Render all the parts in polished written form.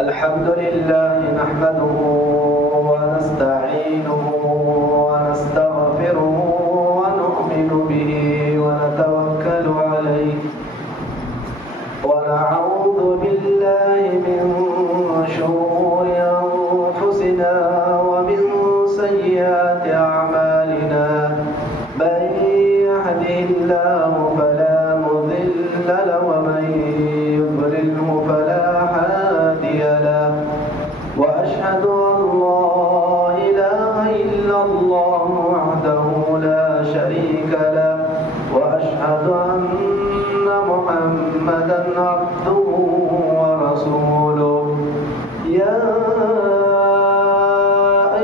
الحمد لله نحمده ونستعينه ونستغفره ونؤمن به ونتوكل عليه ونعوذ بالله من شرور أنفسنا ومن سيئات أعمالنا من يهده الله فلا مضل له ومن يضلله فلا هادي له وأشهد أن لا إله إلا الله وحده لا شريك له وأشهد أن محمدا عبده ورسوله يا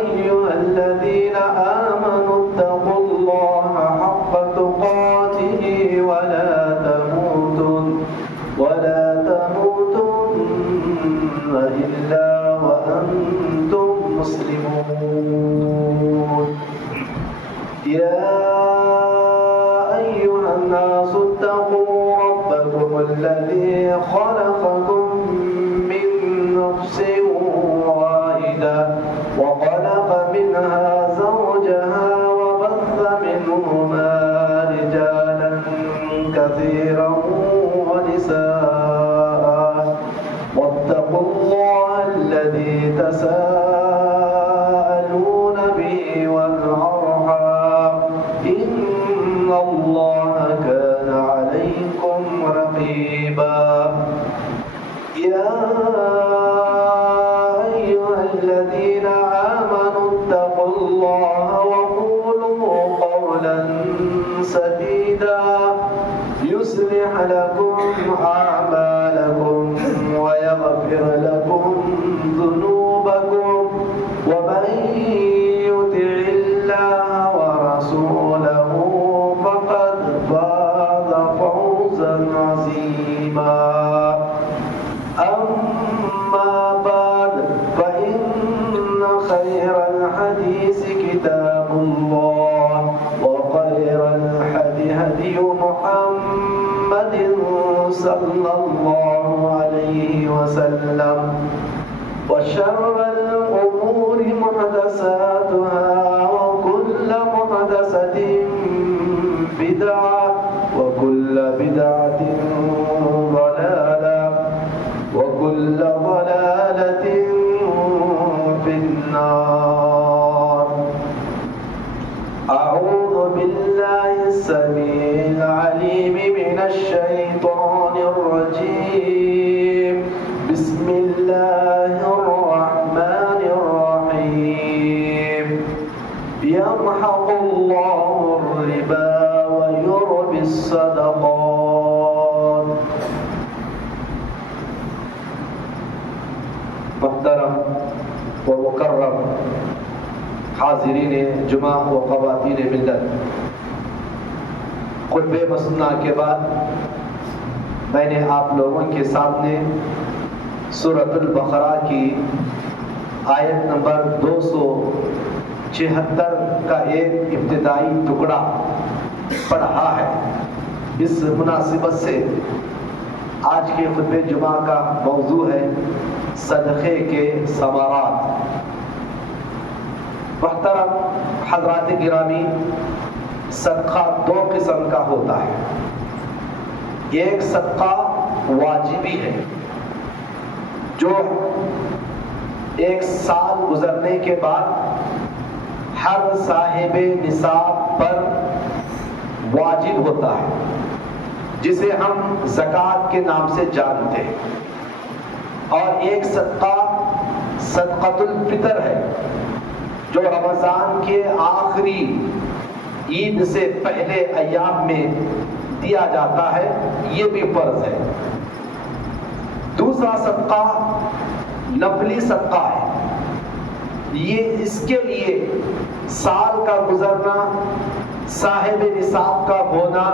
أيها الذين آمنوا اتقوا الله حق تقاته ولا تموتن إلا وأنتم مسلمون يا أيها الناس اتقوا ربكم الذي خلقكم من نفس واحدة وخلق منها زوجها وبث منهما رجالا كثيرا ونساء واتقوا الله الذي تساءلون به والأرحام إن الله كان عليكم رقيبا يا أيها الذين آمنوا اتقوا الله وقولوا قولا سديدا يصلح لكم أعمالكم ويغفر لكم ذنوبكم ومن يطع الله ورسوله فقد فاز فوزا عظيما أما بعد فإن خير الحديث كتاب الله وخير الهدي هدي محمد صلى الله عليه وسلم وشر الأمور محدثاتها وكل محدثة بدعة وكل بدعة ضلالة وكل ضلالة في النار أعوذ بالله السميع العليم من الشيطان الرجيم بسم الله الرحمن الرحيم يمحق الله الربا ويربي الصدقات. محترم و مکرم حاضرین جمعہ و خواتین ملت، خطبہ مسنہ کے بعد میں نے آپ لوگوں کے سامنے سورۃ البقرہ کی آیت نمبر 276 کا ایک ابتدائی ٹکڑا پڑھا ہے۔ اس مناسبت سے آج کے خطبہ جمعہ کا موضوع ہے صدقے کے ثمرات۔ محترم حضرات گرامی، صدقہ دو قسم کا ہوتا ہے۔ ایک صدقہ واجبی ہے جو ایک سال گزرنے کے بعد ہر صاحب نصاب پر واجب ہوتا ہے، جسے ہم زکوٰۃ کے نام سے جانتے ہیں۔ اور ایک صدقہ صدقۃ الفطر ہے جو رمضان کے آخری عید سے پہلے ایام میں دیا جاتا ہے، یہ بھی فرض ہے۔ دوسرا صدقہ نفلی صدقہ ہے، یہ اس کے لیے سال کا گزرنا، صاحب نصاب کا ہونا،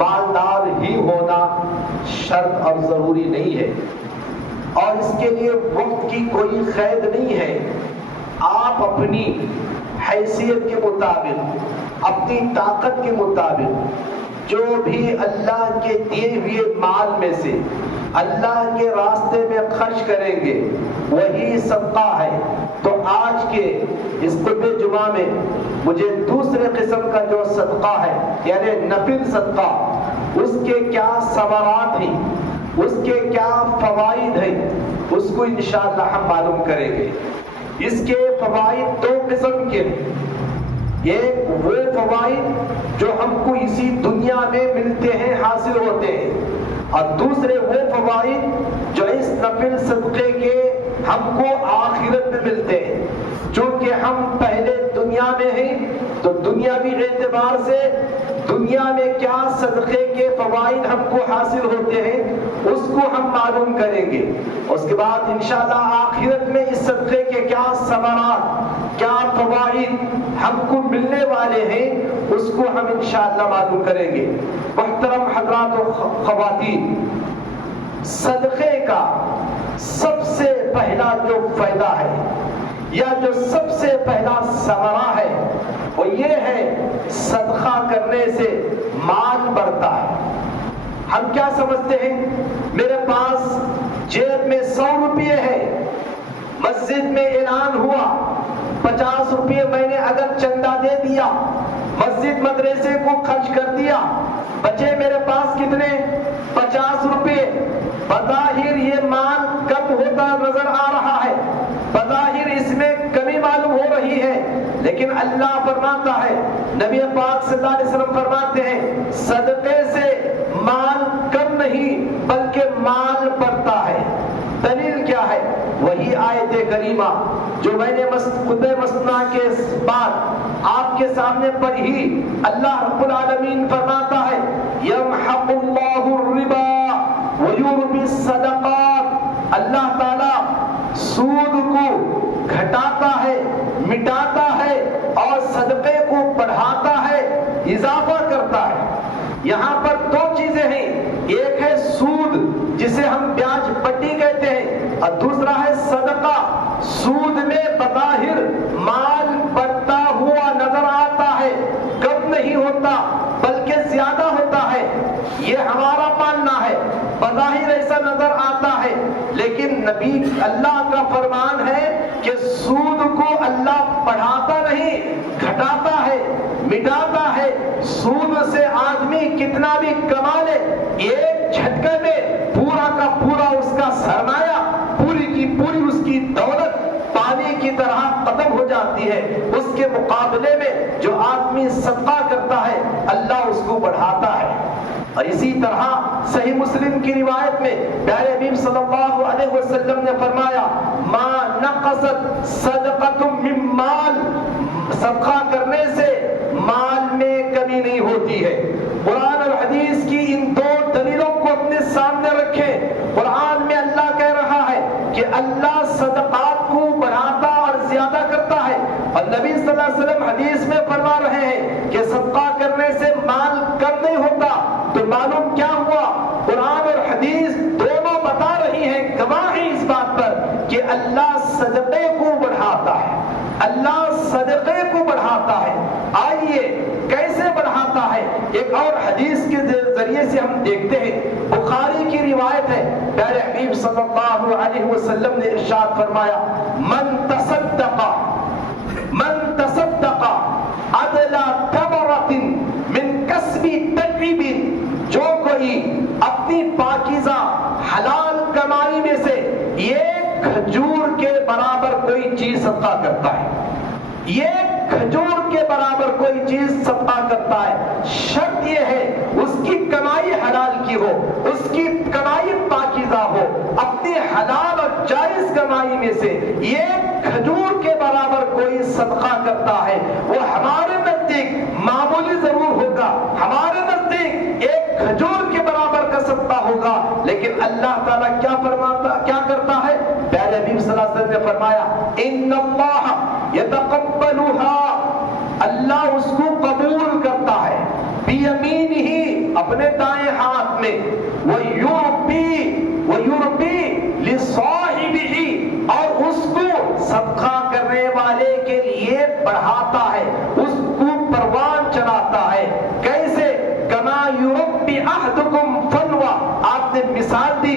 مالدار ہی ہونا شرط اور ضروری نہیں ہے، اور اس کے لیے وقت کی کوئی قید نہیں ہے۔ آپ اپنی حیثیت کے مطابق، اپنی طاقت کے مطابق جو بھی اللہ کے دیے ہوئے مال میں سے اللہ کے راستے میں خرچ کریں گے وہی صدقہ ہے۔ تو آج کے اس خطبہ جمعہ میں مجھے دوسرے قسم کا جو صدقہ ہے یعنی نفل صدقہ، اس کے کیا ثمرات ہیں، اس کے کیا فوائد ہیں، اس کو انشاءاللہ ہم معلوم کریں گے۔ اس کے فوائد دو قسم کے ہیں، ایک وہ فوائد جو ہم کو اسی دنیا میں ملتے ہیں، حاصل ہوتے ہیں، اور دوسرے وہ فوائد جو اس نفل صدقے کے ہم کو آخرت میں ملتے ہیں۔ چونکہ ہم پہلے دنیا میں ہیں تو دنیاوی اعتبار سے دنیا میں کیا صدقے کے فوائد ہم کو حاصل ہوتے ہیں اس کو ہم معلوم کریں گے۔ اس کے بعد انشاءاللہ آخرت میں اس صدقے کے کیا ثمرات، کیا فوائد ہم کو ملنے والے ہیں اس کو ہم انشاءاللہ معلوم کریں گے۔ محترم حضرات و خواتین، صدقے کا سب سے پہلا جو فائدہ ہے یا جو سب سے پہلا ثمرہ ہے وہ یہ ہے، صدقہ کرنے سے مال بڑھتا ہے۔ ہم کیا سمجھتے ہیں، میرے پاس جیب میں 100 روپے ہے، مسجد میں اعلان ہوا 50 روپے میں نے اگر چندہ دے دیا، مسجد مدرسے کو خرچ کر دیا، بچے میرے پاس کتنے 50 روپے۔ بظاہر یہ مال کم ہوتا نظر آ رہا ہے، بظاہر اس میں کمی معلوم ہو رہی ہے، لیکن اللہ فرماتا ہے، نبی پاک صلی اللہ علیہ وسلم فرماتے ہیں، صدقے سے مال کم نہیں بلکہ مال بڑھتا ہے۔ دلیل کیا ہے؟ وہی آیت کریمہ جو میں نے خطبہ مسنہ کے بعد آپ کے سامنے پڑھی۔ اللہ رب العالمین فرماتا ہے، یمحق اللہ الربا ویربی الصدقات، اللہ تعالی سود کو گھٹاتا ہے، مٹاتا ہے اور صدقے کو بڑھاتا ہے، اضافہ کرتا ہے۔ یہاں پر دو چیزیں ہیں، ایک ہے سود جسے ہم بیاج پٹی کہتے ہیں، اور دوسرا ہے صدقہ۔ سود میں بظاہر مال بڑھتا ہوا نظر آتا ہے، کم نہیں ہوتا بلکہ زیادہ ہوتا ہے، یہ ہمارا ماننا ہے، بظاہر ایسا نظر آتا ہے، لیکن نبی اللہ کا فرمان ہے کہ سود کو اللہ بڑھاتا نہیں، گھٹاتا ہے، مٹاتا ہے۔ سود سے آدمی کتنا بھی کما لے، ایک جھٹکے میں پورا کا پورا اس کا سرمایہ، پوری کی پوری اس کی دولت پانی کی طرح ختم ہو جاتی ہے۔ اس کے مقابلے میں جو آدمی صدقہ کرتا ہے اللہ اس کو بڑھاتا ہے۔ اور اسی طرح صحیح مسلم کی روایت میں پیارے حبیب صلی اللہ علیہ وسلم نے فرمایا، ما نقصت صدقۃ من مال، صدقہ کرنے سے مال میں کمی نہیں ہوتی ہے۔ قرآن اور حدیث کی ان دو دلیلوں کو اپنے سامنے رکھیں۔ قرآن میں اللہ کہہ رہا ہے کہ اللہ صدقات کو بڑھاتا اور زیادہ کرتا ہے، اور نبی صلی اللہ علیہ وسلم حدیث میں فرما رہے ہیں کہ صدقہ کرنے سے مال کم نہیں ہوتا۔ تو معلوم کیا ہوا، قرآن اور حدیث دونوں بتا رہی ہیں، گواہ ہیں اس بات پر کہ اللہ صدقے کو بڑھاتا ہے، اللہ صدقے کو بڑھاتا ہے۔ آئیے کیسے بڑھاتا ہے، ایک اور حدیث کے ذریعے سے ہم دیکھتے ہیں۔ بخاری کی روایت ہے، پیارے حبیب صلی اللہ علیہ وسلم نے ارشاد فرمایا، من تصدق عدلا تمرۃ من کسب طیب، جو کوئی اپنی پاکیزہ حلال کمائی میں سے ایک کھجور کے برابر کوئی چیز صدقہ کرتا ہے، ایک کھجور کے برابر کوئی چیز صدقہ کرتا ہے، شرط یہ ہے اس کی کمائی حلال کی ہو، اس کی کمائی پاکیزہ ہو، اپنی حلال اور جائز کمائی میں سے ایک کھجور کے برابر کوئی صدقہ کرتا ہے، وہ ہمارے نزدیک معمولی ضرور ہوگا، ہمارے نزدیک ایک کھجور کے برابر کا صدقہ ہوگا، لیکن اللہ تعالیٰ کیا کرتا ہے؟ پیارے حبیب صلی اللہ علیہ وسلم نے فرمایا، ان اللہ یتقبلها، اللہ اس کو قبول کرتا ہے، بیمینہ، اپنے دائیں ہاتھ میں، ویربی لصاحبہ، اور اس کو صدقہ کرنے والے کے لیے بڑھاتا ہے، اس کو پروان چڑھاتا ہے۔ کیسے؟ کما یربی احدکم فلوا، آپ نے مثال دی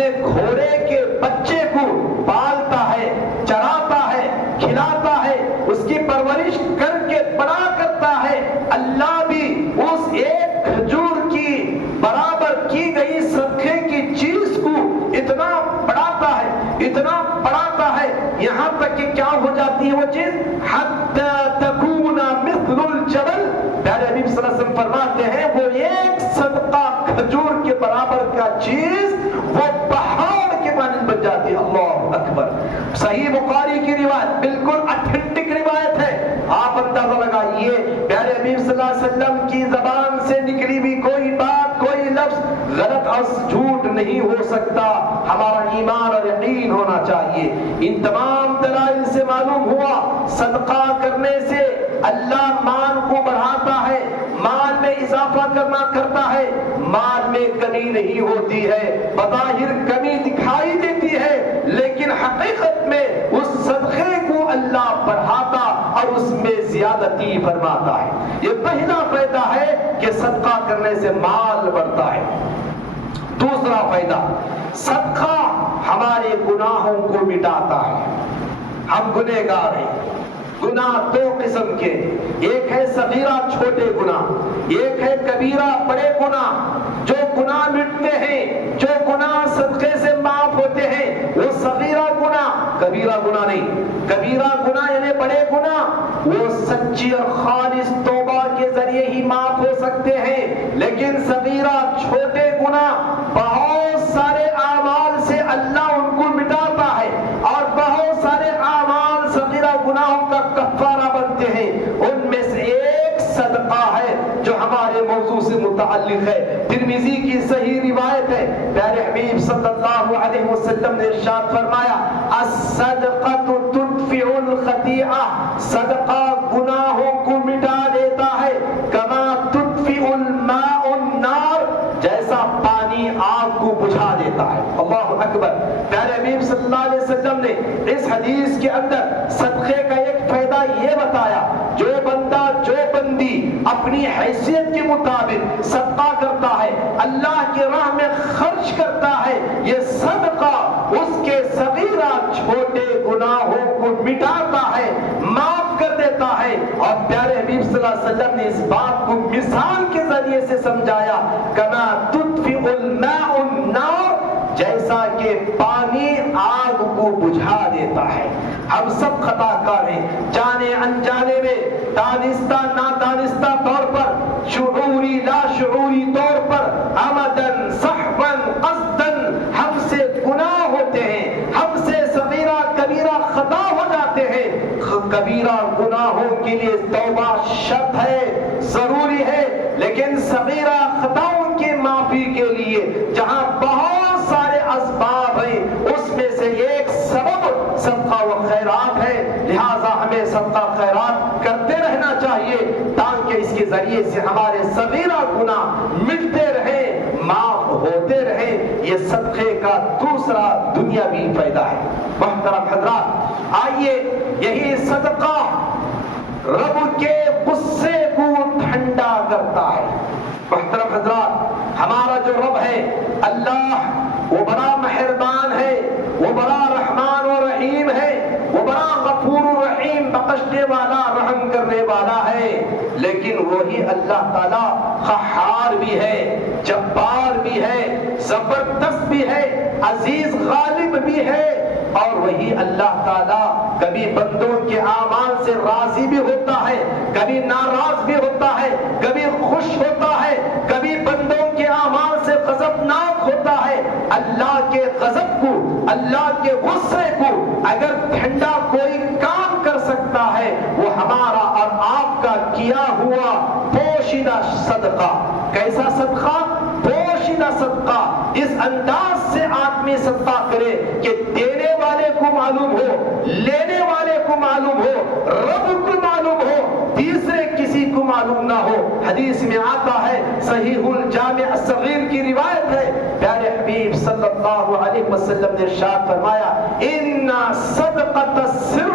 اپنے گھوڑے کے بچے کو پالتا ہے، چراتا ہے، کھلاتا ہے، اس کی پرورش کر کے بڑا کرتا ہے، اللہ بھی اس ایک کھجور کی برابر کی گئی صدقے کی چیز کو اتنا بڑھاتا ہے، اتنا بڑھاتا ہے، یہاں تک کہ کیا ہو جاتی ہے وہ چیز، حتی تکون مثل الجبل۔ پیارے حبیب صلی اللہ علیہ وسلم فرماتے ہیں وہ ایک صدقہ کھجور کے برابر کا چیز وہ پہاڑ کے مانند بن جاتی ہے۔ اللہ اکبر۔ صحیح بخاری کی روایت، بالکل اتھینٹک روایت ہے، آپ اندازہ لگائیے پیارے حبیب صلی اللہ علیہ وسلم کی زبان سے نکلی بھی کوئی بات، کوئی لفظ غلط اور جھوٹ نہیں ہو سکتا، ہمارا ایمان اور یقین ہونا چاہیے۔ ان تمام دلائل سے معلوم ہوا صدقہ کرنے سے اللہ مال کو بڑھاتا ہے، مال میں اضافہ کرتا ہے، مال میں کمی نہیں ہوتی ہے، بظاہر کمی دکھائی دیتی ہے لیکن حقیقت میں اس صدقے کو اللہ بڑھاتا اور اس میں زیادتی فرماتا ہے۔ یہ پہلا فائدہ ہے کہ صدقہ کرنے سے مال بڑھتا ہے۔ دوسرا فائدہ، صدقہ ہمارے گناہوں کو مٹاتا ہے۔ ہم گنہگار ہیں، گناہ دو قسم کے، ایک ہے صغیرہ چھوٹے گناہ، ایک ہے کبیرہ بڑے گناہ۔ جو گناہ مٹتے ہیں، جو گناہ صدقے سے معاف ہوتے ہیں وہ صغیرہ گناہ، کبیرہ گناہ نہیں۔ کبیرہ گناہ یعنی بڑے گناہ وہ سچی اور خالص توبہ کے ذریعے ہی معاف ہو سکتے ہیں، لیکن صغیرہ چھوٹے گناہ بہت سارے اعمال سے اللہ ان کو مٹاتا ہے اور بہت سارے اعمال صغیرہ گناہوں کا کفارہ بنتے ہیں۔ ان میں سے ایک صدقہ ہے جو ہمارے موضوع سے متعلق ہے، ترمذی کی صحیح روایت ہے، پیارے حبیب صلی اللہ علیہ وسلم نے ارشاد فرمایا الصدقہ تدفع الخطیئہ، صدقہ گناہوں کو مٹا دیتا ہے، کما تدفع الماء النار، جیسا پانی آگ کو بجھا دیتا ہے۔ اللہ اکبر۔ پیارے حبیب صلی اللہ علیہ وسلم نے اس حدیث کے اندر صدقے کا ایک فائدہ یہ بتایا، جو بندہ جو بندی اپنی حیثیت کے مطابق صدقہ کرتا ہے، اللہ کی راہ میں خرچ کرتا ہے، یہ صدقہ اس کے صغیرہ چھوٹے گناہوں کو مٹاتا ہے، معاف کر دیتا ہے۔ اور پیارے حبیب صلی اللہ علیہ وسلم نے اس بات کو مثال کے ذریعے سے سمجھایا، کما تدفع الماء النار، جیسا کہ پانی آگ کو بجھا دیتا ہے۔ ہم سب خطا کار ہیں، جانے انجانے میں، دانستہ نادانستہ طور پر، شعوری لا شعوری طور پر، عمدن صحبن قصدن ہم سے گناہ ہوتے ہیں، ہم سے صغیرہ کبیرہ خطا ہو جاتے ہیں۔ کبیرہ گناہوں کے لیے توبہ شرط ہے، ضروری ہے، لیکن صغیرہ خطاؤں کی معافی کے لیے جہاں بہت سارے اسباب ہیں اس میں سے ایک سبب صدقہ و خیرات ہے، لہذا ہمیں صدقہ خیرات کرتے رہنا چاہیے تاکہ اس کے ذریعے سے ہمارے صغیرہ گناہ مٹتے رہیں، معاف ہوتے رہیں۔ یہ صدقے کا دوسرا دنیاوی فائدہ ہے۔ محترم حضرات، آئیے یہی صدقہ رب کے غصے کو ٹھنڈا کرتا ہے۔ محترم حضرات، ہمارا جو رب ہے اللہ، وہ بڑا مہربان ہے، وہ بڑا رحمان و رحیم ہے، وہ بڑا غفور و رحیم، بخشنے والا، رحم کرنے والا ہے، لیکن وہی اللہ تعالیٰ قہار بھی ہے، جبار بھی ہے، زبردست بھی ہے، عزیز غالب بھی ہے، اور وہی اللہ تعالیٰ کبھی بندوں کے اعمال سے راضی بھی ہوتا ہے، کبھی ناراض بھی ہوتا ہے، کبھی خوش ہوتا ہے، کبھی بندوں کے اعمال سے غضبناک ہوتا ہے۔ اللہ کے غضب کو، اللہ کے غصے کو اگر ٹھنڈا کوئی کام کر سکتا ہے وہ ہمارا اور آپ کا کیا ہوا پوشیدہ صدقہ۔ کیسا صدقہ؟ پوشیدہ صدقہ۔ اس انداز سے آدمی صدقہ کرے کہ دینے والے کو معلوم ہو، لینے والے کو معلوم ہو، رب کو معلوم ہو، تیسرے کسی کو معلوم نہ ہو۔ حدیث میں آتا ہے، صحیح الجامع الصغیر کی روایت ہے، پیارے حبیب صلی اللہ علیہ وسلم نے ارشاد فرمایا، ان صدقۃ السر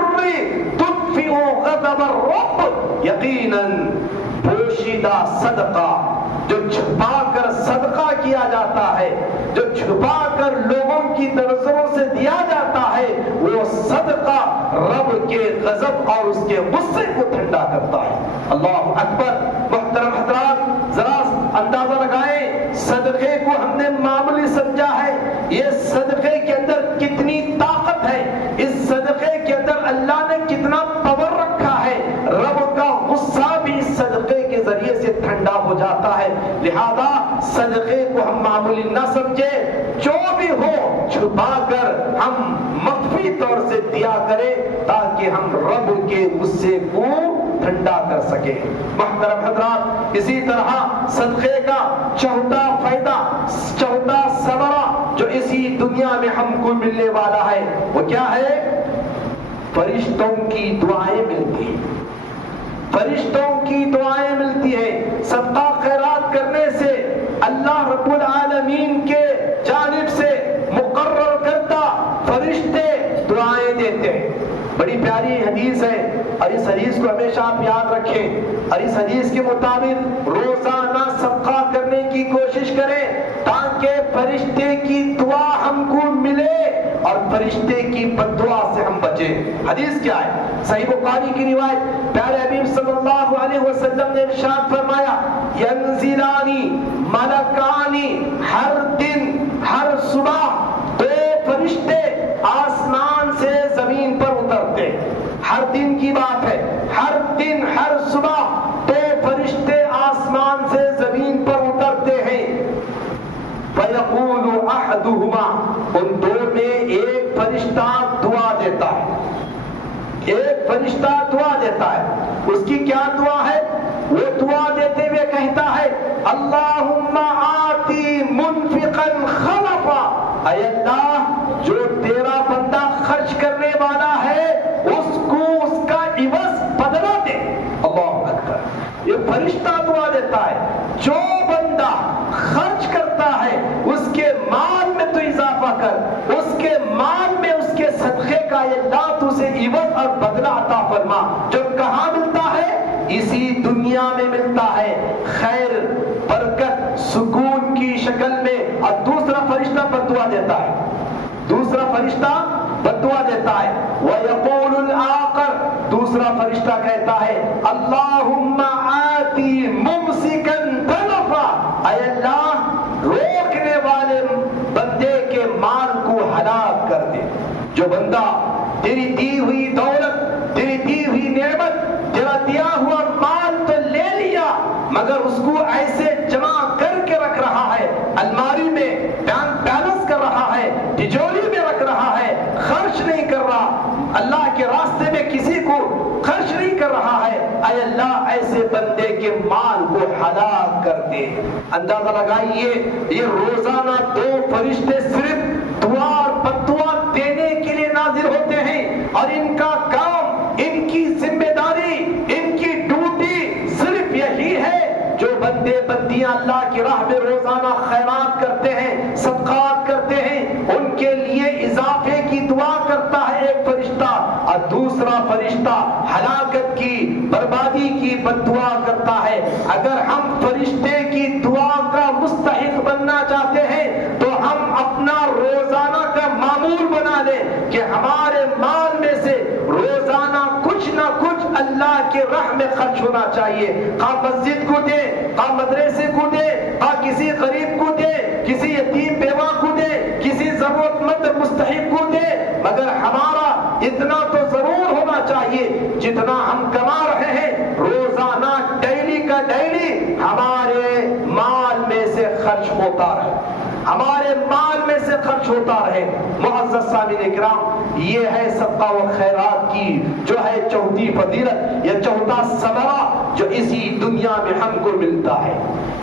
تطفئ غضب الرب، یقیناً پوشیدہ صدقہ جو چھپا کر صدقہ کیا جاتا ہے، جو چھپا کر لوگوں کی نظروں سے دیا جاتا ہے، وہ صدقہ رب کے غضب اور اس کے غصے کو ٹھنڈا کرتا ہے۔ اللہ اکبر۔ محترم حضرات، ذرا اندازہ لگائیں، صدقے کو ہم نے معمولی سمجھا ہے، یہ صدقے کے اندر کتنی طاقت ہے، اس صدقے کے اندر اللہ نے کتنا پاور رکھا ہے، رب کا غصہ بھی اس صدقے کے ذریعے سے ٹھنڈا ہو جاتا ہے۔ لہذا صدقے کو ہم معمولی نہ سمجھیں، جو بھی ہو چھپا کر ہم مخفی طور سے دیا کریں تاکہ ہم رب کے غصے کو ٹھنڈا کر سکیں۔ محترم حضرات، اسی طرح صدقے کا چوتھا فائدہ، چوتھا ثمرہ جو اسی دنیا میں ہم کو ملنے والا ہے، وہ کیا ہے؟ فرشتوں کی دعائیں ملتی ہیں، فرشتوں کی دعائیں ملتی ہیں۔ صدقہ خیرات کرنے سے اللہ رب العالمین کے جانب سے مقرر کردہ فرشتے دعائیں دیتے ہیں۔ بڑی پیاری حدیث ہے، اور اس حدیث کو ہمیشہ آپ یاد رکھیں، اور اس حدیث کے مطابق روزانہ صدقہ کرنے کی کوشش کریں تاکہ فرشتے کی دعا ہم کو ملے اور فرشتے کی بد دعا سے ہم بچیں۔ حدیث کیا ہے؟ صحیح بخاری کی روایت، پیارے حبیب صلی اللہ علیہ وسلم نے ارشاد فرمایا، ینزلانی ملکانی، ہر دن ہر صبح دو فرشتے آسمان سے زمین پر اترتے، ہر دن کی بات ہے، ہر دن ہر صبح دو فرشتے آسمان سے زمین پر اترتے ہیں۔ فَيَقُولُ أَحَدُهُمَا، ان دو میں ایک فرشتہ دعا دیتا ہے، ایک فرشتہ دعا دیتا ہے۔ اس کی کیا دعا ہے؟ وہ دعا دیتے ہوئے کہتا ہے، اللہم آتی منفقا خلفا، اے اللہ جو تیرا بندہ خرچ کرنے والا ہے اس کو اس کا عوض بدلہ دے۔ اللہ اکبر۔ یہ فرشتہ دعا دیتا ہے، جو بندہ خرچ کرتا ہے اس کے مال میں تو اضافہ کر، اس کے مال میں اس کے صدقے کا اللہ تو اسے عوض اور بدلہ عطا فرما۔ جو کہاں ملتا ہے؟ اسی دنیا میں ملتا ہے، خیر برکت سکون کی شکل میں۔ اور دوسرا فرشتہ بددعا دیتا ہے، دوسرا فرشتہ بددعا دیتا ہے، وَيَقُولُ الْآخَرُ، دوسرا فرشتہ کہتا ہے، اللہم آتی ممسکا تلفا، اے اللہ روکنے والے بندے کے مال کو ہلاک کر دے۔ جو بندہ تیری دی ہوئی دولت، تیری دی ہوئی نعمت، تیرا دیا ہوا مال تو لے لیا مگر اس کو ایسے جمع کر کے رکھ رہا ہے، الماری میں بینک بیلنس کر رہا ہے، تجوری میں رکھ رہا ہے، خرچ نہیں کر رہا، اللہ کے راستے میں کسی کو خرچ نہیں کر رہا ہے، اے اللہ ایسے بندے کے مال کو ہلاک کر دے۔ اندازہ لگائیے، یہ روزانہ دو فرشتے صرف دعا اور بددعا دینے کے لیے نازل ہوتے ہیں، اور ان کا کام، ان کی ذمہ داری، ان کی ڈیوٹی صرف یہی ہے، جو بندے بندیاں اللہ کی راہ میں روزانہ خیرات کرتے ہیں، صدقات کرتے ہیں، ان کے لیے اضافے کی دعا کرتا ہے ایک فرشتہ، اور دوسرا فرشتہ ہلاکت کی، بربادی کی بددعا کرتا ہے۔ اگر ہم فرشتے کی دعا کا مستحق بننا چاہتے ہیں تو ہم اپنا روزانہ کا معمول بنا لیں کہ ہمارے مال میں سے روزانہ کچھ نہ کچھ اللہ کے راہ میں خرچ ہونا چاہیے۔ خواہ مسجد کو دے، خواہ مدرسے کو دے، خواہ کسی غریب کو دے، کسی یتیم بیوہ کو دے، کسی ضرورت مند مستحق کو دے، مگر ہمارا اتنا تو ضرور ہونا چاہیے جتنا ہم کما رہے ہیں روزانہ ڈیلی کا ڈیلی ہمارے مال میں سے خرچ ہوتا رہے، ہمارے مال میں سے خرچ ہوتا رہے۔ معزز سامعین کرام، یہ ہے صدقہ و خیرات کی جو ہے چوتھی فضیلت، یہ چوتھا ثمرہ جو اسی دنیا میں ہم کو ملتا ہے،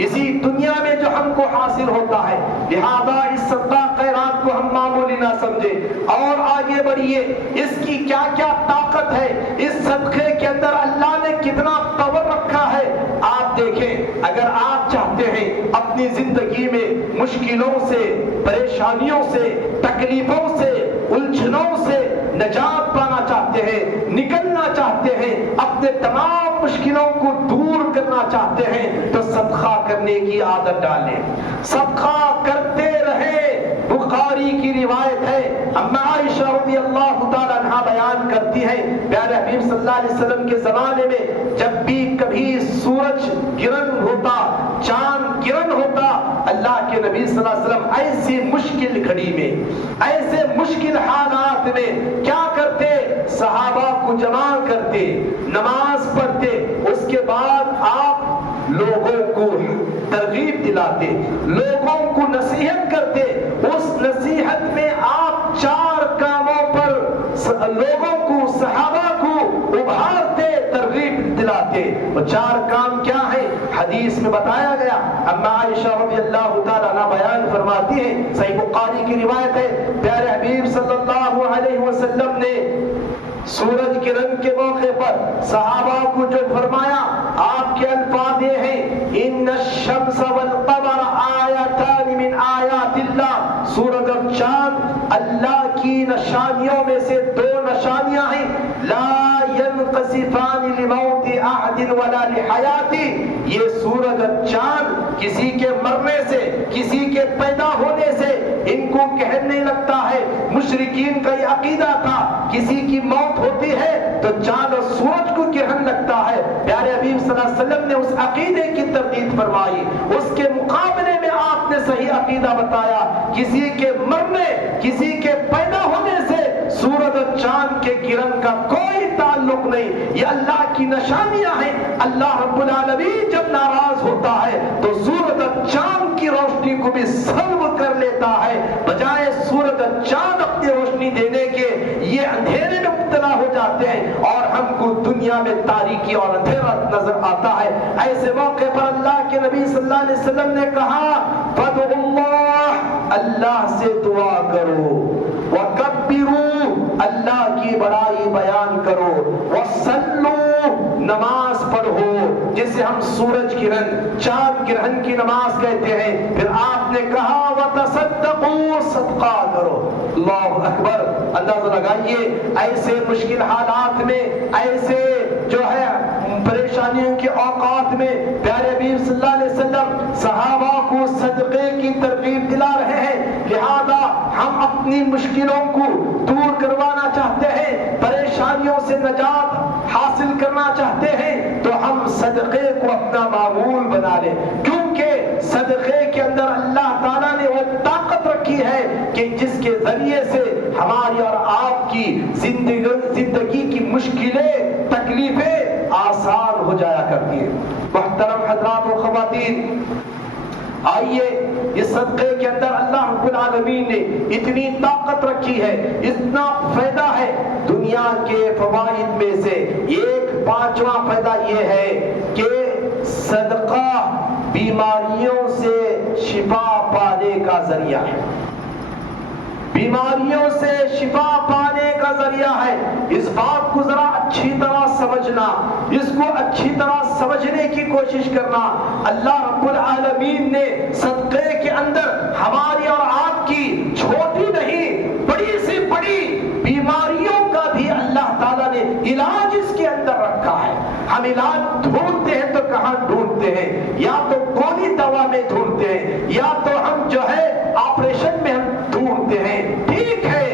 اسی دنیا میں جو ہم کو حاصل ہوتا ہے۔ لہذا اس صدقہ خیرات کو ہم معمولی نہ سمجھیں اور آگے بڑھیے۔ اس کی کیا کیا طاقت ہے، اس صدقے کے اندر اللہ نے کتنا پاور رکھا ہے۔ آپ دیکھیں، اگر آپ چاہتے ہیں اپنی زندگی میں مشکلوں سے، پریشانیوں سے، تکلیفوں سے، الجھنوں سے نجات پانا چاہتے ہیں، نکلنا چاہتے ہیں، اپنے تمام مشکلوں کو دور کرنا کرنا چاہتے ہیں تو صدقہ کرنے کی عادت ڈالیں، صدقہ کرتے رہے۔ بخاری کی روایت ہے، اما عائشہ رضی اللہ تعالی عنہا بیان کرتی ہے، پیارے حبیب صلی اللہ علیہ وسلم کے زمانے میں جب بھی کبھی سورج گرہن ہوتا، چاند گرہن ہوتا، اللہ کے نبی صلی اللہ علیہ وسلم ایسی مشکل گھڑی میں، ایسے مشکل حالات میں کیا کرتے؟ صحابہ کو جمع کرتے، نماز پڑھتے، اس کے بعد آپ لوگوں کو ترغیب دلاتے، لوگوں کو نصیحت کرتے۔ اس نصیحت میں آپ 4 کاموں پر لوگوں کو، صحابہ کو ابھارتے، ترغیب دلاتے۔ وہ 4 کام کیا ہیں؟ حدیث میں بتایا گیا، اما عائشہ رضی اللہ تعالیٰ عنہ بیان فرماتی ہیں، صحیح بخاری کی روایت ہے، پیارے حبیب صلی اللہ علیہ وسلم نے سورج گرہن کے موقع پر صحابہ کو جو فرمایا، آپ کے الفاظ یہ ہیں، ان الشمس والقمر آیتان من آیات اللہ، سورج اور چاند اللہ کی نشانیوں میں سے 2 نشانیاں ہیں، لا ينقصفان لموت احد ولا لحیاتی، یہ سورج اور چاند کسی کے مرنے سے، کسی کے پیدا ہونے سے ان کو کہنے نہیں لگتا ہے۔ مشرکین کا یہ عقیدہ تھا، کسی کی موت ہوتی ہے تو چاند اور سورج کو گرہن لگتا ہے۔ پیارے حبیب صلی اللہ علیہ وسلم نے اس عقیدے کی تردید فرمائی، اس کے مقابلے میں آپ نے صحیح عقیدہ بتایا، کسی کے مرنے، کسی کے پیدا ہونے سے سورج اور چاند کے گرہن کا کوئی تعلق نہیں، یہ اللہ کی نشانیاں ہیں۔ اللہ رب العالمین جب ناراض ہوتا ہے تو سورج اور چاند کی روشنی کو بھی سلب کر لیتا ہے، بجائے سورج اور چاند اپنی روشنی دینے کے یہ اندھیرے میں مبتلا ہو جاتے ہیں اور ہم کو دنیا میں تاریکی اور اندھیرا نظر آتا ہے۔ ایسے موقع پر اللہ کے نبی صلی اللہ علیہ وسلم نے کہا، فَادْعُوا اللَّهَ، اللہ سے دعا کرو، وَكَبِّرُوا، اللہ کی بڑائی بیان کرو، وَصَلُّوا، نماز پڑھو، جسے ہم سورج گرہن، چاند گرہن کی نماز کہتے ہیں۔ پھر آپ نے کہا، وَتَصَدَّقُوا، صدقہ کرو۔ اللہ اکبر، اندازہ لگائیے ایسے مشکل حالات میں، ایسے جو ہے پریشانیوں کے اوقات میں پیارے حبیب صلی اللہ علیہ وسلم صحابہ کو صدقے کی ترغیب دلا رہے ہیں۔ لہذا ہم اپنی مشکلوں کو دور کروانا چاہتے ہیں، پریشانیوں سے نجات حاصل کرنا چاہتے ہیں تو ہم صدقے کو اپنا معمول بنا لیں، کیونکہ صدقے کے اندر اللہ تعالیٰ نے وہ طاقت رکھی ہے کہ جس کے ذریعے سے ہماری اور آپ کی زندگی کی مشکلیں، تکلیفیں آسان ہو جایا کرتی ہیں۔ محترم حضرات و خواتین، آئیے اس صدقے کے اندر اللہ رب العالمین نے اتنی طاقت رکھی ہے، اتنا فائدہ ہے۔ دنیا کے فوائد میں سے ایک 5واں فائدہ یہ ہے کہ صدقہ بیماریوں سے شفا پانے کا ذریعہ ہے، بیماریوں سے شفا پانے کا ذریعہ ہے۔ اس بات کو ذرا اچھی طرح سمجھنا، اس کو اچھی طرح سمجھنے کی کوشش کرنا۔ اللہ رب العالمین نے صدقے کے اندر ہماری اور آپ کی چھوٹی نہیں بڑی سے بڑی بیماریوں کا بھی اللہ تعالیٰ نے علاج اس کے اندر رکھا ہے۔ ہم علاج ڈھونڈتے ہیں تو کہاں ڈھونڈتے ہیں؟ یا تو گولی دوا میں ڈھونڈتے ہیں، یا تو ہم جو ہے آپریشن میں ہم ڈھونڈتے ہیں۔ ٹھیک ہے،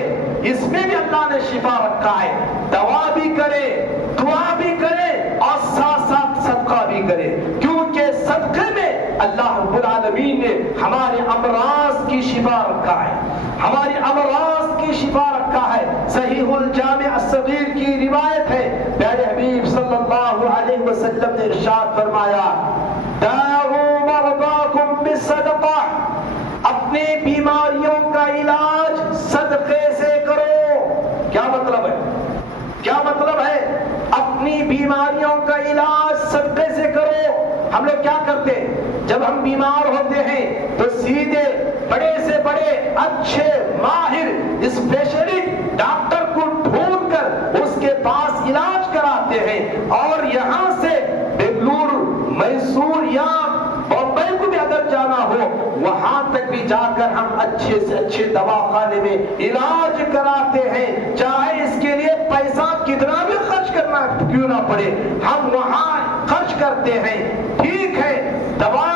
اس میں بھی اللہ نے شفا رکھا ہے، دوا بھی کرے، دعا بھی کرے اور ساتھ ساتھ صدقہ بھی کرے، کیونکہ صدقے میں اللہ رب العالمین نے ہمارے امراض کی شفا رکھا ہے، ہماری امراض کی شفا رکھا ہے۔ صحیح الجامع الصغیر کی روایت ہے، پیارے حبیب صلی اللہ علیہ وسلم نے ارشاد فرمایا، داؤوا مرضاکم بالصدقہ، اپنی بیماریوں کا علاج صدقے سے کرو۔ کیا مطلب ہے؟ کیا مطلب ہے؟ اپنی بیماریوں کا علاج صدقے سے کرو۔ ہم لوگ کیا کرتے ہیں؟ جب ہم بیمار ہوتے ہیں تو سیدھے بڑے سے بڑے اچھے ماہر اسپیشلسٹ ڈاکٹر کو ڈھونڈ کر اس کے پاس علاج کراتے ہیں، اور یہاں سے بنگلور، میسور یا بمبئی کو بھی اگر جانا ہو وہاں تک بھی جا کر ہم اچھے سے اچھے دواخانے میں علاج کراتے ہیں، چاہے اس کے لیے پیسہ کتنا بھی خرچ کرنا کیوں نہ پڑے ہم وہاں خرچ کرتے ہیں، ٹھیک ہے، دوا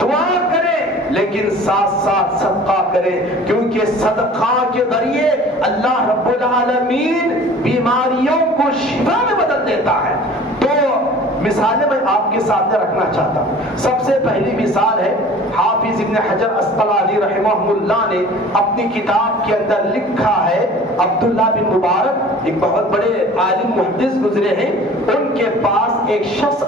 دعا کریں لیکن ساتھ ساتھ صدقہ کریں، کیونکہ صدقہ کے ذریعے اللہ رب العالمین بیماریوں کو شفا میں بدل دیتا ہے۔ تو مثالیں میں آپ کے سامنے رکھنا چاہتا ہوں۔ سب سے پہلی مثال ہے، حافظ ابن حجر عسقلانی رحمہ اللہ نے اپنی کتاب کے اندر لکھا ہے، عبداللہ بن مبارک ایک بہت بڑے عالم محدث گزرے ہیں، ان کے پاس ایک شخص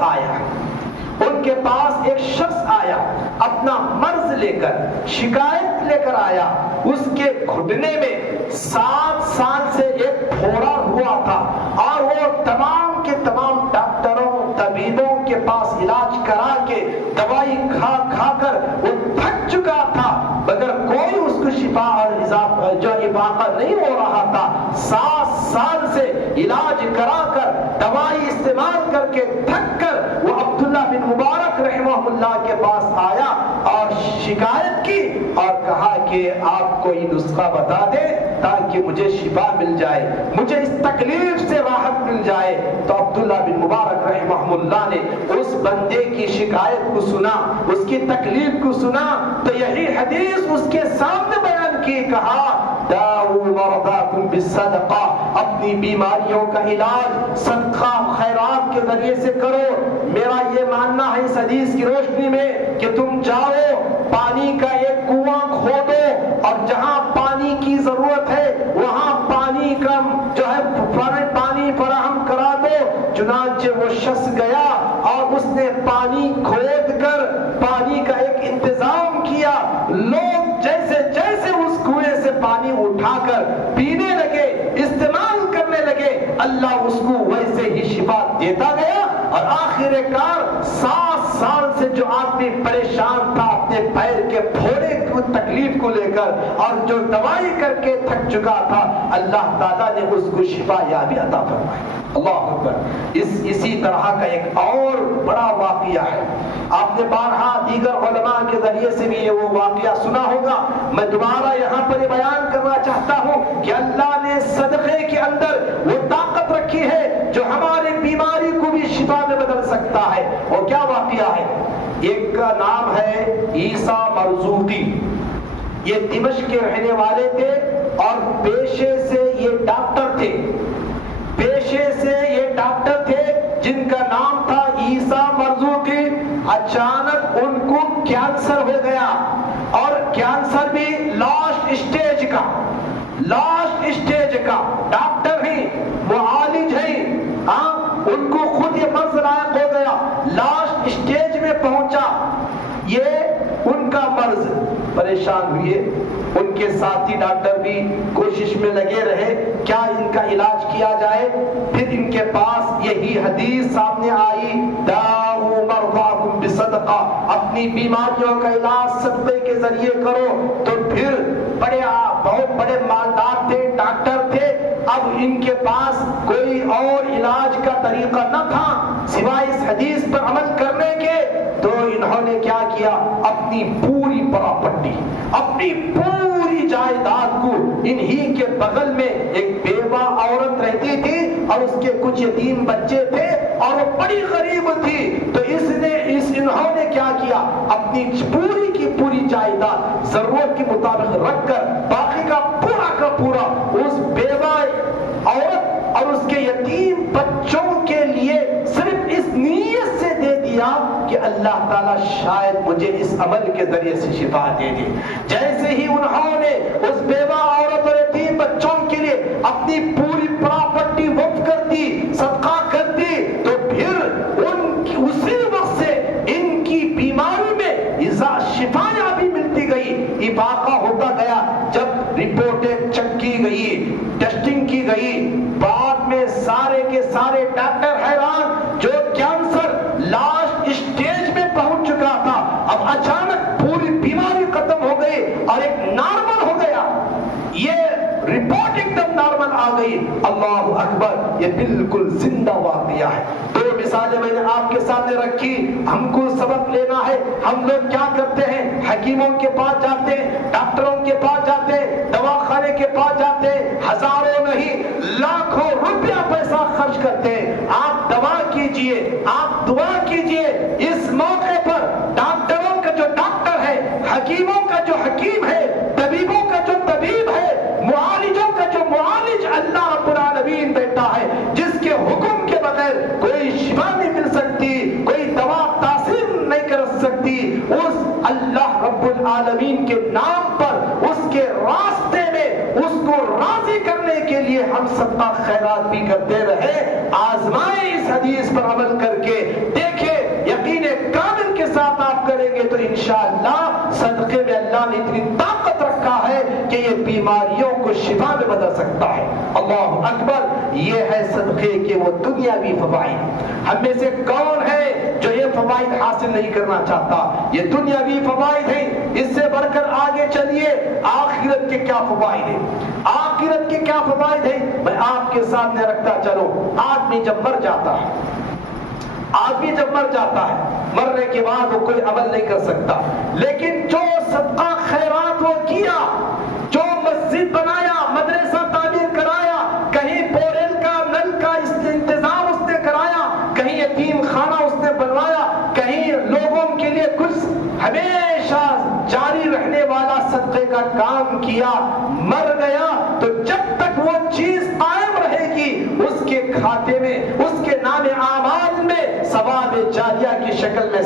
آیا اپنا مرض لے کر، شکایت لے کر آیا۔ اس کے گھٹنے میں 7 سال سے ایک پھوڑا ہوا تھا اور وہ تمام کے تمام ڈاکٹروں طبیبوں کے پاس علاج کرا کے دوائی کھا کر وہ تھک چکا تھا، مگر کوئی اس کو شفا اور افاقہ نہیں ہو رہا تھا۔ 7 سال سے علاج کرا کر دوائی استعمال کر کے تھک کر وہ عبداللہ بن مبارک رحمہ اللہ کے پاس آیا اور شکایت کی اور کہا کہ آپ کوئی نسخہ بتا دیں تاکہ مجھے شفا مل جائے، مجھے اس تکلیف سے راحت مل جائے۔ تو عبداللہ بن مبارک رحمہ اللہ نے اس بندے کی شکایت کو سنا، اس کی تکلیف کو سنا، تو یہی حدیث اس کے سامنے بیان کی، کہا داؤ مرضاکم بالصدقہ، اپنی بیماریوں کا علاج صدقہ خیرات کے ذریعے سے کرو۔ میرا یہ ماننا ہے اس حدیث کی روشنی میں کہ تم جاؤ پانی کا ایک کنواں کھودو اور جہاں پانی کی ضرورت ہے وہاں پانی کا جو ہے پانی فراہم کرا دو۔ چنانچہ وہ شخص گیا اور اس نے پانی کھود کر پانی کا ایک انتظام کیا، لوگ جیسے جیسے اس کنویں سے پانی اٹھا کر پینے لگے، استعمال کرنے لگے، اللہ اس کو ویسے ہی شفا دیتا گیا۔ اور آخر کار 7 سال سے جو آدمی پریشان تھا اپنے پیر کے پھوڑے کی تکلیف کو لے کر اور جو دوائی کر کے تھک چکا تھا، اللہ تعالیٰ نے اس کو شفا یابی عطا فرمائی۔ اللہ اکبر۔ اسی طرح کا ایک اور بڑا واقعہ ہے، آپ نے بارہا دیگر علماء کے ذریعے سے بھی وہ واقعہ سنا ہوگا، میں دوبارہ یہاں پر یہ بیان کرنا چاہتا ہوں کہ اللہ نے صدقے کے اندر وہ طاقت رکھی ہے جو ہماری بیماری کو بھی شفا میں بدل سکتا ہے۔ اور کیا واقعہ ہے؟ ایک کا نام ہے عیسیٰ مرزوقی، یہ دمشق کے رہنے والے تھے اور پیشے سے یہ ڈاکٹر تھے جن کا نام تھا عیسیٰ مرزوقی۔ اچانک ان کو کینسر ہو گیا اور کینسر بھی لاسٹ اسٹیج کا، ڈاکٹر ہیں، معالج ہیں، ان کو خود یہ مرض لاحق ہو گیا، لاسٹ اسٹیج میں پہنچا یہ ان کا مرض۔ پریشان ہوئے، ان کے ساتھی ڈاکٹر بھی کوشش میں لگے رہے کیا ان کا علاج کیا جائے۔ پھر ان کے پاس یہی حدیث سامنے آئی، داؤ مرضاکم بصدقہ، اپنی بیماریوں کا علاج صدقے کے ذریعے کرو۔ تو پھر بہت بڑے مالدار تھے، ڈاکٹر تھے، اب ان کے پاس کوئی اور علاج کا طریقہ نہ تھا سوائے اس حدیث پر عمل کرنے کے۔ تو انہوں نے کیا کیا، اپنی پوری پراپرٹی، اپنی پوری جائیداد کو، انہی کے بغل میں ایک بیوہ عورت رہتی تھی اور اس کے کچھ یتیم بچے تھے اور وہ بڑی غریب تھی، تو انہوں نے کیا کیا، اپنی پوری کی پوری جائیداد ضرورت کے مطابق رکھ کر باقی کا پورا اس بیوہ عورت اور اس کے یتیم بچوں کے لیے صرف اس نیت سے دے دیا کہ اللہ تعالیٰ شاید مجھے اس عمل کے ذریعے سے شفا دے دے۔ جیسے ہی انہوں نے اس بیوہ عورت اور یتیم بچوں کے لیے اپنی پوری پراپرٹی وقف کر دی، صدقہ کر دی، تو پھر اسی وقت سے ان کی بیماری میں شفا یابی ملتی گئی، افاقہ ہوتا گیا۔ جب رپورٹیں چیک کی گئی، ٹیسٹنگ کی گئی، بعد میں سارے کے سارے ڈاکٹر حیران، جو کینسر لاسٹ اسٹیج میں پہنچ چکا تھا اب اچانک پوری بیماری ختم ہو گئی اور ایک نارمل ہو گیا، یہ رپورٹ ایک دم نارمل آ گئی۔ اللہ اکبر، یہ بالکل زندہ واقعہ ہے۔ دو مثالیں میں نے آپ کے سامنے رکھی، ہم کو سبق لینا ہے۔ ہم لوگ کیا کرتے ہیں، حکیموں کے پاس جاتے ہیں، ڈاکٹروں کے پاس جاتے ہیں، دواخانے کے پاس جاتے ہیں، ہزاروں نہیں لاکھوں روپیہ پیسہ خرچ کرتے ہیں. آپ دوا کیجئے, آپ دعا کیجئے. اس موقع پر ڈاکٹروں کا جو ڈاکٹر ہے, حکیموں کا جو حکیم ہے, طبیبوں کا جو طبیب ہے, معالجوں کا جو معالج اللہ رب العالمین بیٹھا ہے, جس کے حکم کے بغیر کوئی شفا نہیں مل سکتی, کوئی دوا تاثیر نہیں کر سکتی, اس اللہ رب العالمین کے نام پر, اس کے راستے میں اس کو راضی کرنے کے لیے ہم صدقہ خیرات بھی کرتے رہے. آزمائیں اس حدیث پر عمل کر کے دیکھیں, یقین کامل کے ساتھ آپ کریں گے تو انشاءاللہ صدقے میں اللہ نے اتنی طاقت رکھا ہے کہ یہ بیماریوں کو شفا میں بدل سکتا ہے. اللہ اکبر. یہ ہے صدقے کے وہ دنیاوی فوائد. ہم میں سے کون ہے جو یہ فوائد حاصل نہیں کرنا چاہتا؟ یہ دنیاوی فوائد ہیں. اس سے بڑھ کر آگے چلیے, آخرت کے کیا فوائد ہیں؟ آخرت کے کیا فوائد ہیں میں آپ کے سامنے رکھتا چلوں. آدمی جب مر جاتا ہے, آدمی جب مر جاتا ہے, مرنے کے بعد وہ کوئی عمل نہیں کر سکتا, لیکن جو صدقہ خیرات وہ کیا, جو مسجد بنایا, مدرسہ تعمیر کرایا, کہیں بوریل کا نل کا انتظام اس نے کرایا, کہیں یتیم خانہ اس نے بنوایا, کہیں لوگوں کے لیے کچھ ہمیشہ جاری رہنے والا صدقے کا کام کیا, مر گیا تو جب تک وہ چیز قائم رہے گی اس کے کھاتے میں, اس کے نام اعمال میں ثواب جاریہ کی شکل میں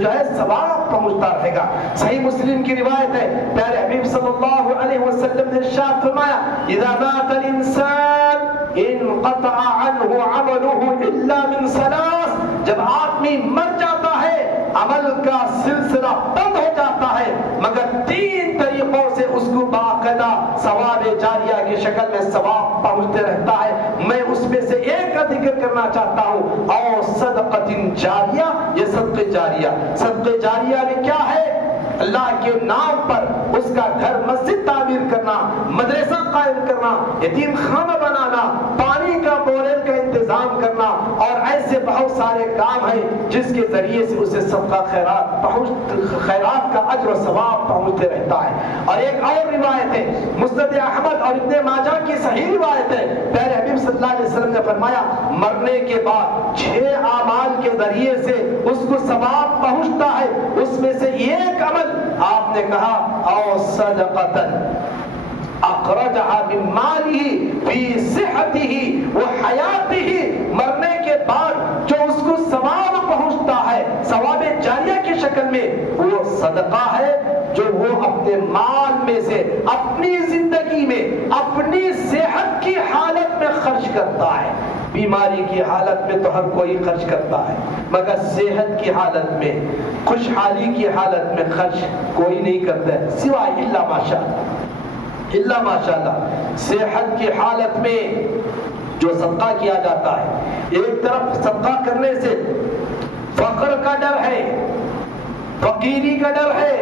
جو ہے ثواب پہنچتا رہے گا. صحیح مسلم کی روایت ہے, پیارے حبیب صلی اللہ علیہ وسلم نے ارشاد فرمایا, اذا مات الانسان انقطع عنه عمله الا من ثلاث. جب آدمی مر جاتا ہے عمل کا سلسلہ بند ہو جاتا ہے, مگر 3 طریقوں سے اس کو باقاعدہ ثواب جاریہ کی شکل میں ثواب پہنچتے رہتا ہے. میں اس میں سے ایک کا ذکر کرنا چاہتا ہوں, اور صدقۃ جاریہ. یہ صدقہ جاریہ, صدقہ جاریہ میں کیا ہے؟ اللہ کے نام پر اس کا گھر مسجد تعمیر کرنا, مدرسہ قائم کرنا, یتیم خانہ بنانا, پانی کا بوریل کا انتظام کرنا, اور ایسے بہت سارے کام ہیں جس کے ذریعے سے اسے صدقہ خیرات کا اجر و ثواب پہنچتے رہتا ہے. اور ایک اور روایت ہے, مسند احمد اور ابن ماجہ کی صحیح روایت ہے, پیارے حبیب صلی اللہ علیہ وسلم نے فرمایا, مرنے کے بعد 6 اعمال کے ذریعے سے اس کو ثواب پہنچتا ہے. اس میں سے ایک عمل آپ نے کہا, او صدقۃ اخرجها من ماله في صحته وحياته. مرنے کے بعد جو اس کو ثواب پہنچتا ہے ثواب جاریہ کی شکل میں, وہ صدقہ ہے جو وہ اپنے مال میں سے اپنی زندگی میں اپنی صحت کی حالت میں خرچ کرتا ہے. بیماری کی حالت میں تو ہر کوئی خرچ کرتا ہے, مگر صحت کی حالت میں, خوشحالی کی حالت میں خرچ کوئی نہیں کرتا ہے سوائے اللہ ماشاءاللہ. صحت کی حالت میں جو صدقہ کیا جاتا ہے, ایک طرف صدقہ کرنے سے فقر کا ڈر ہے, فقیری کا ڈر ہے,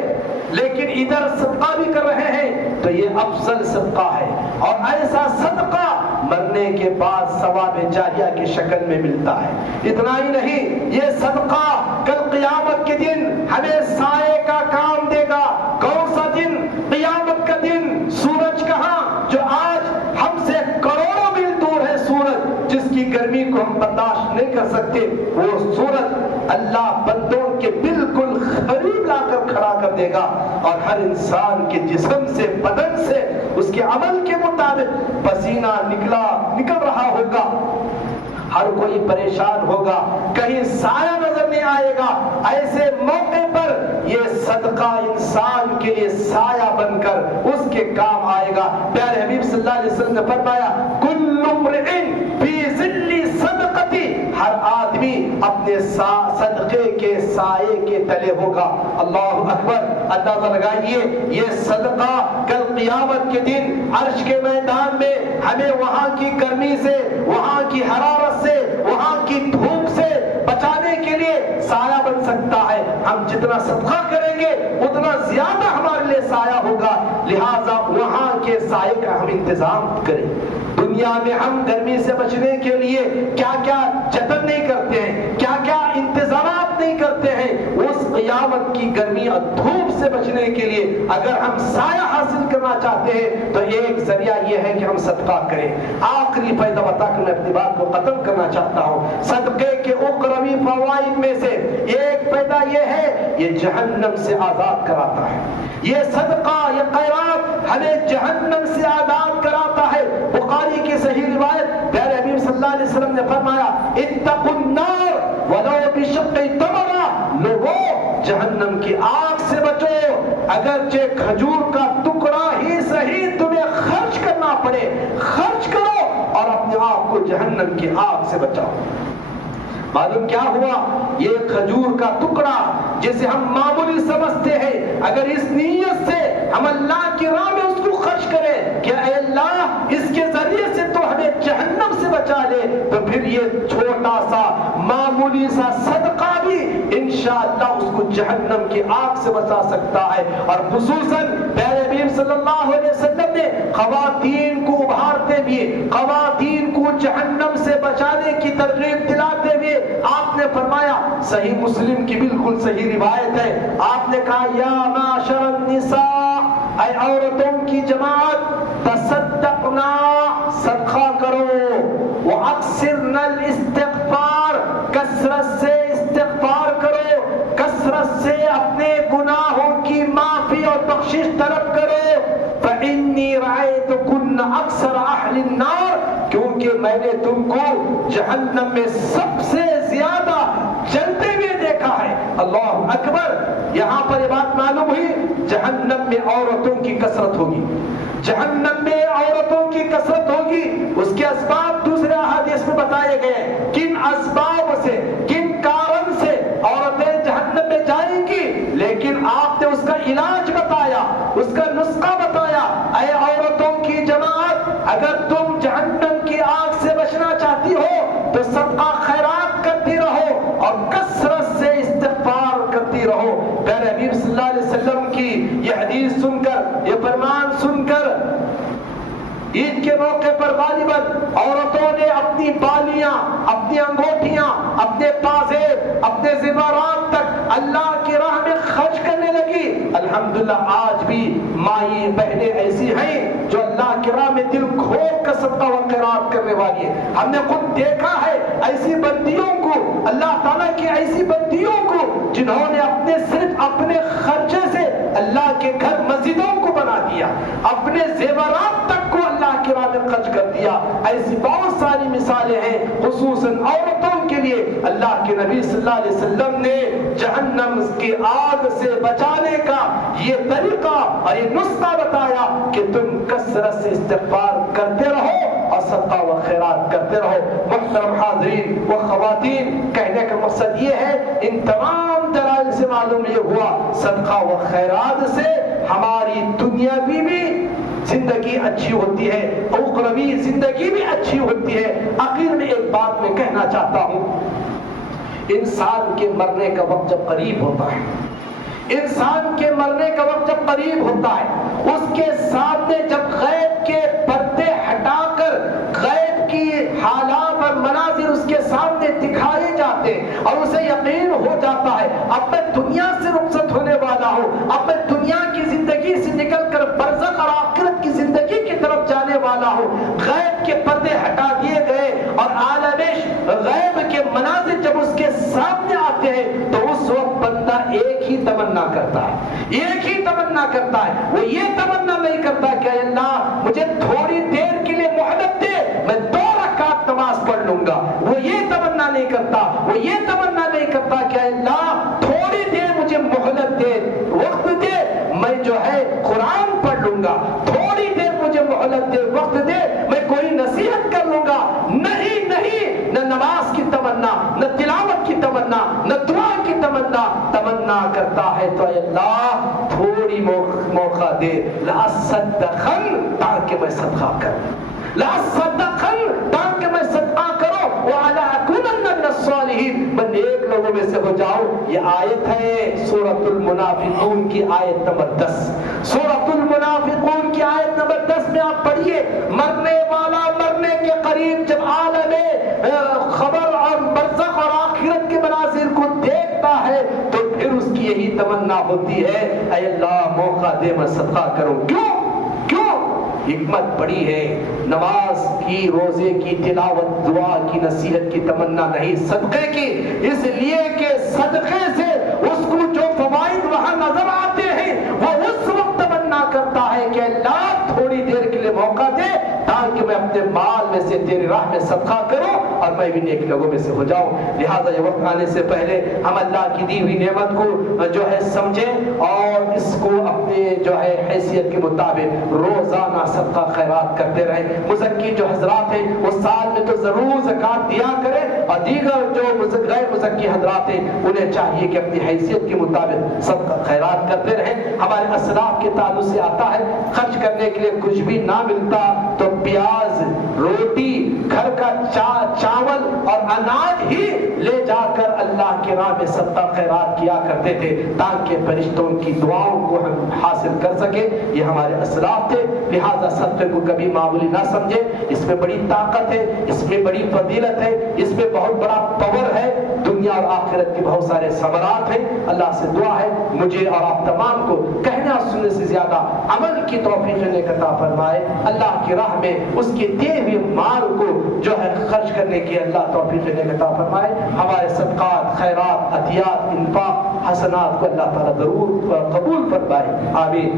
لیکن ادھر صدقہ بھی کر رہے ہیں تو یہ افضل صدقہ ہے. اور ایسا صدقہ مرنے کے بعد ثواب جاریہ کی شکل میں ملتا ہے. اتنا ہی نہیں, یہ صدقہ کل قیامت کے دن ہمیں سائے کا کام دے گا. کون سا دن؟ قیامت کا دن. سورج کہاں؟ جو آج ہم سے کروڑوں میل دور ہے سورج, جس کی گرمی کو ہم برداشت نہیں کر سکتے, وہ سورج اللہ بندوں کے بالکل قریب لا کر کھڑا کر دے گا, اور ہر انسان کے جسم سے, بدن سے, اس کے عمل کے مطابق پسینہ نکل رہا ہوگا. ہر کوئی پریشان ہوگا, کہیں سایہ نظر نہیں آئے گا. ایسے موقع پر یہ صدقہ انسان کے لیے سایہ بن کر اس کے کام آئے گا. پیارے حبیب صلی اللہ علیہ وسلم نے فرمایا, کل امرئ فی ظل صدقتی, ہر آدمی اپنے صدقے کے سائے کے تلے ہوگا. اللہ اکبر. اندازہ لگائیے, یہ صدقہ کل قیامت کے دن عرش کے میدان میں ہمیں وہاں کی گرمی سے, وہاں کی حرارت سے, وہاں کی دھوپ سے بچانے کے لیے سایہ بن سکتا ہے. ہم جتنا صدقہ کریں گے اتنا زیادہ ہمارے لیے سایہ ہوگا. لہٰذا وہاں کے سائے کا ہم انتظام کریں. دنیا میں ہم گرمی سے بچنے کے لیے کیا کیا جتن نہیں کرتے ہیں, کیا کیا انتظامات نہیں کرتے ہیں, اس قیامت کی گرمی اور دھوپ سے بچنے کے لیے اگر ہم سایہ حاصل کرنا چاہتے ہیں تو ایک ذریعہ یہ ہے کہ ہم صدقہ کریں. آخری فائدہ بتا کر میں اپنی بات کو ختم کرنا چاہتا ہوں. صدقے کے اخروی فوائد میں سے ایک فائدہ یہ ہے، یہ جہنم سے آزاد کراتا ہے. یہ صدقہ، یہ خیرات ہمیں جہنم سے آزاد کراتا ہے. بخاری کی صحیح روایت پیارے حبیب صلی اللہ علیہ وسلم نے فرمایا اتقوا النار ولو بشق تمرہ، لوگوں جہنم کی آگ سے بچو، اگرچہ کھجور کا ٹکڑا ہی صحیح تمہیں خرچ کرنا پڑے، خرچ کرو اور اپنے آپ کو جہنم کی آگ سے بچاؤ. معلوم کیا ہوا؟ یہ کھجور کا ٹکڑا جسے ہم معمولی سمجھتے ہیں، اگر اس نیت سے ہم اللہ کی راہ میں اس کو خرچ کریں کہ اے اللہ اس کے ذریعے سے تو ہمیں جہنم سے بچا لے، تو پھر یہ چھوٹا سا معمولی سا صدقہ بھی انشاءاللہ اس کو جہنم کی آگ سے بچا سکتا ہے. اور خصوصاً پیارے حبیب صلی اللہ علیہ وسلم نے خواتین کو ابھارتے ہوئے، خواتین کو جہنم سے بچانے کی ترغیب دلاتے ہوئے آپ نے فرمایا، صحیح مسلم کی بالکل صحیح روایت ہے، آپ نے کہا یا معاشر النساء، اے عورتوں کی جماعت، تصدقنا، صدقہ کرو، واکثرن الاستغفار، کثرت سے استغفار کرو، کثرت سے اپنے گناہوں کی معافی اور بخشش طلب کرو. فإنی رأیتکن اکثر اہل النار، کیونکہ میں نے تم کو جہنم میں سب سے زیادہ جلتے ہوئے دیکھا ہے. اللہ اکبر. یہاں پر یہ بات معلوم ہوئی جہنم میں عورتوں کی کثرت ہوگی، جہنم میں عورتوں کی کثرت ہوگی. اس کے اسباب دوسرے احادیث میں بتائے گئے، کن اسباب سے، کن کارن سے عورتیں جہنم میں جائیں گی. لیکن آپ نے اس کا علاج بتایا، اس کا نسخہ بتایا. اے عورتوں کی جماعت، اگر تم جہنم کی آگ سے بچنا چاہتی ہو تو صدقہ خیرات کرتی رہو اور کثرت سے استغفار کرتی رہو. پیارے حبیب صلی اللہ علیہ وسلم کی یہ حدیث سن کر، یہ فرمان سن کر، عید کے موقع پر غالباً عورتوں نے اپنی بالیاں، اپنی انگوٹھیاں، اپنے پازیب، اپنے زیورات تک اللہ کی راہ میں خرچ کرنے لگی. الحمدللہ آج بھی مائی بہنیں ایسی ہیں جو اللہ کی راہ میں دل کھول کر صدقہ و خیرات کرنے والی ہے. ہم نے خود دیکھا ہے ایسی بندیوں کو، اللہ تعالیٰ کی ایسی بندیوں کو جنہوں نے اپنے صرف اپنے خرچے سے اللہ کے گھر مسجدوں کو بنا دیا، اپنے زیورات تک کو اللہ کی راہ میں خرچ کر دیا. ایسی بہت ساری مثالیں ہیں. خصوصاً عورتوں کے لیے اللہ کے نبی صلی اللہ علیہ وسلم نے جہنم کی آگ سے بچانے کا یہ طریقہ اور یہ نسخہ بتایا کہ تم کثرت سے استغفار کرتے رہو اور صدقہ و خیرات کرتے رہو. محترم حاضرین و خواتین، کہنے کا مقصد یہ ہے، ان تمام دلائل سے معلوم یہ ہوا صدقہ و خیرات سے ہماری دنیاوی بھی زندگی اچھی ہوتی ہے، اخروی زندگی بھی اچھی ہوتی ہے. آخر میں ایک بات میں کہنا چاہتا ہوں، انسان کے مرنے کا وقت جب قریب ہوتا ہے، انسان کے مرنے کا وقت جب قریب ہوتا ہے، اس کے سامنے جب غیب کے پردے ہٹا کر غیب کی حالات اور مناظر اس کے سامنے دکھائے جاتے اور اسے یقین ہو جاتا ہے اب میں دنیا سے رخصت ہونے والا ہوں، اب میں دنیا کی زندگی سے نکل کر برزخ اور آخرت کی زندگی کی طرف جانے والا ہوں. غیب کے پردے ہٹا دیے گئے اور عالم غیب کے مناظر جب اس کے سامنے آتے ہیں تو اس وقت بندہ ایک ہی تمنا کرتا ہے، ایک ہی تمنا کرتا ہے. وہ یہ تمنا نہیں کرتا کہ اے اللہ مجھے تھوڑی دیر کے لیے مہلت دے، میں 2 رکعت نماز پڑھ لوں گا. وہ یہ تمنا نہیں کرتا، وہ یہ تمنا نہیں کرتا کہ اے اللہ تھوڑی دیر مجھے مہلت دے، وقت دے، میں جو ہے قرآن پڑھ لوں گا. تھوڑی دیر مجھے مہلت دے، وقت دے، میں کوئی نصیحت کر لوں گا. نہیں نہیں، نہ نماز کی تمنا، نہ تلاوت کی تمنا، نہ دعا کی تمنا کرتا ہے تو اے اللہ تھوڑی موقع دے. لأصدقن، تاکہ میں صدقہ کروں، لأصدقن، تاکہ میں صدقہ کروں، وعلی اکونن من الصالحین، میں نیک لوگوں میں سے ہو جاؤں. یہ آیت ہے سورۃ المنافقون کی آیت نمبر 10. سورۃ المنافقون کی آیت نمبر 10 میں آپ پڑھیے، مرنے والا مرنے کے قریب جب عالم خبر اور برزخ اور آخرت کے مناظر کو دیکھتا ہے تو پھر اس کی ہوتی ہے اے اللہ موقع دے میں صدقہ کروں. کیوں حکمت بڑی ہے. نماز کی، روزے کی، تلاوت، دعا کی، نصیحت کی تمنا نہیں، صدقے کی. اس لیے کہ صدقے سے اس کو جو فوائد وہاں نظر آتے ہیں وہ اس وقت تمنا کرتا ہے کہ اللہ تھوڑی دیر کے لیے موقع دے تاکہ میں اپنے مال میں سے تیری راہ میں صدقہ کروں اور میں بھی نیک لوگوں میں سے ہو جاؤں. لہٰذا یہ وقت آنے سے پہلے ہم اللہ کی دی ہوئی نعمت کو جو ہے سمجھیں اور اس کو اپنے جو ہے حیثیت کے مطابق روزانہ صدقہ خیرات کرتے رہیں. مزکی جو حضرات ہیں وہ سال میں تو ضرور زکوٰۃ دیا کریں اور دیگر جو غیر مزکی حضرات ہیں انہیں چاہیے کہ اپنی حیثیت کے مطابق صدقہ خیرات کرتے رہیں. ہمارے اسلاف کے تعلق سے آتا ہے خرچ کرنے کے لیے کچھ بھی نہ ملتا تو پیاز، روٹی، گھر کا چاول اور اناج ہی لے جا کر اللہ کے راہ میں صدقہ خیرات کیا کرتے تھے تاکہ فرشتوں کی دعاؤں کو ہم حاصل کر سکے. یہ ہمارے اسلاف تھے. لہذا صدقے کو کبھی معمولی نہ سمجھے. اس میں بڑی طاقت ہے، اس میں بڑی فضیلت ہے، اس میں بہت بڑا پاور ہے. دنیا اور آخرت کے بہت سارے ثمرات ہیں. اللہ سے دعا ہے مجھے اور آپ تمام کو کہنے اور سننے سے زیادہ عمل کی توفیق عطا فرمائے. اللہ کی راہ میں اس کے دیے ہوئے مال کو جو ہے خرچ کرنے کی اللہ توفیق عطا فرمائے. ہمارے صدقات، خیرات، عطیات، انفاق، حسنات کو اللہ تعالیٰ ضرور قبول فرمائے. آمین.